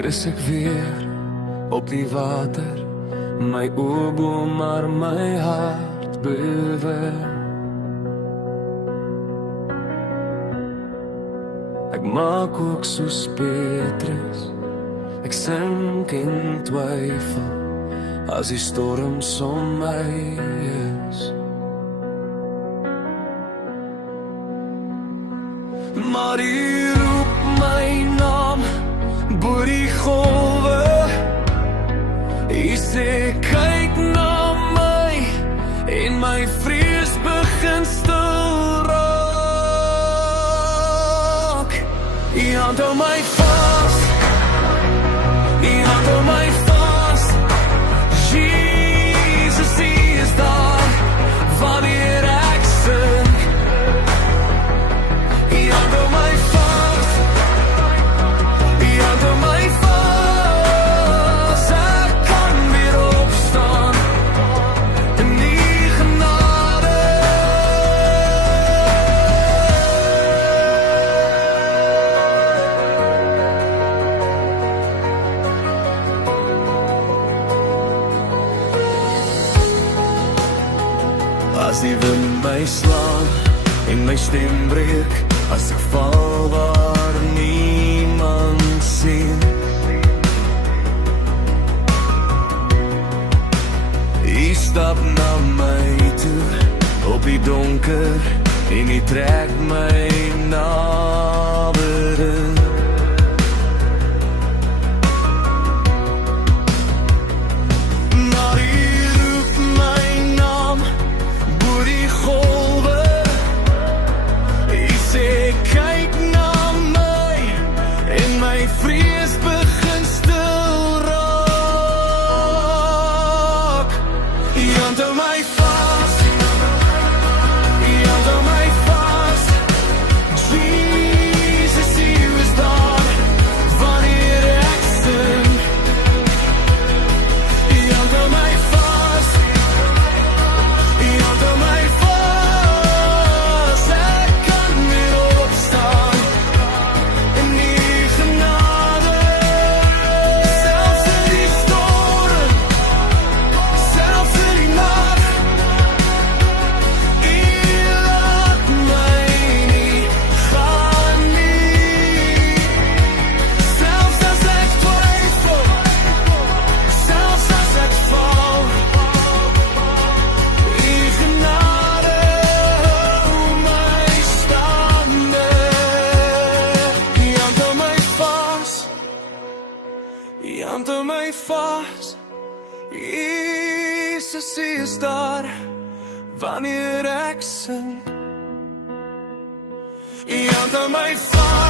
Hier is ek weer op die water, my oë bo maar my hart bewe. Ek maak ook soos Petrus, ek sink en twyfel, as die storm som my is. Maar U roep my naam, bo die golwe, U sê kyk na my, en my vrees begin stil raak. U hand hou my vas, U hand hou my vas, Jesus, U is daar, wanneer ek sink. U hand hou my vas, U hand hou my vas, ek kan weer opstaan, in die genade. As die wind my slaan en my stem breek, as ek val waar niemand sien, U stap na my toe op die donker en U trek my nader in. Maar U roep my naam, bo die golwe, U sê kyk na my, en my vrees begin stil raak. U hand hou my vas, U hand hou my vas, Jesus, U is daar, wanneer ek sink. U hand hou my vas, U hand hou my vas, ek kan weer opstaan, in die genade. Selfs in die storm, selfs in die nag, U laat my nie gaan nie. Selfs as ek twyfel, selfs as ek val, U genade hou my staande. U hand hou my vas, U hand hou my vas, Jesus, U is daar, wanneer ek sink. U hand hou my vas.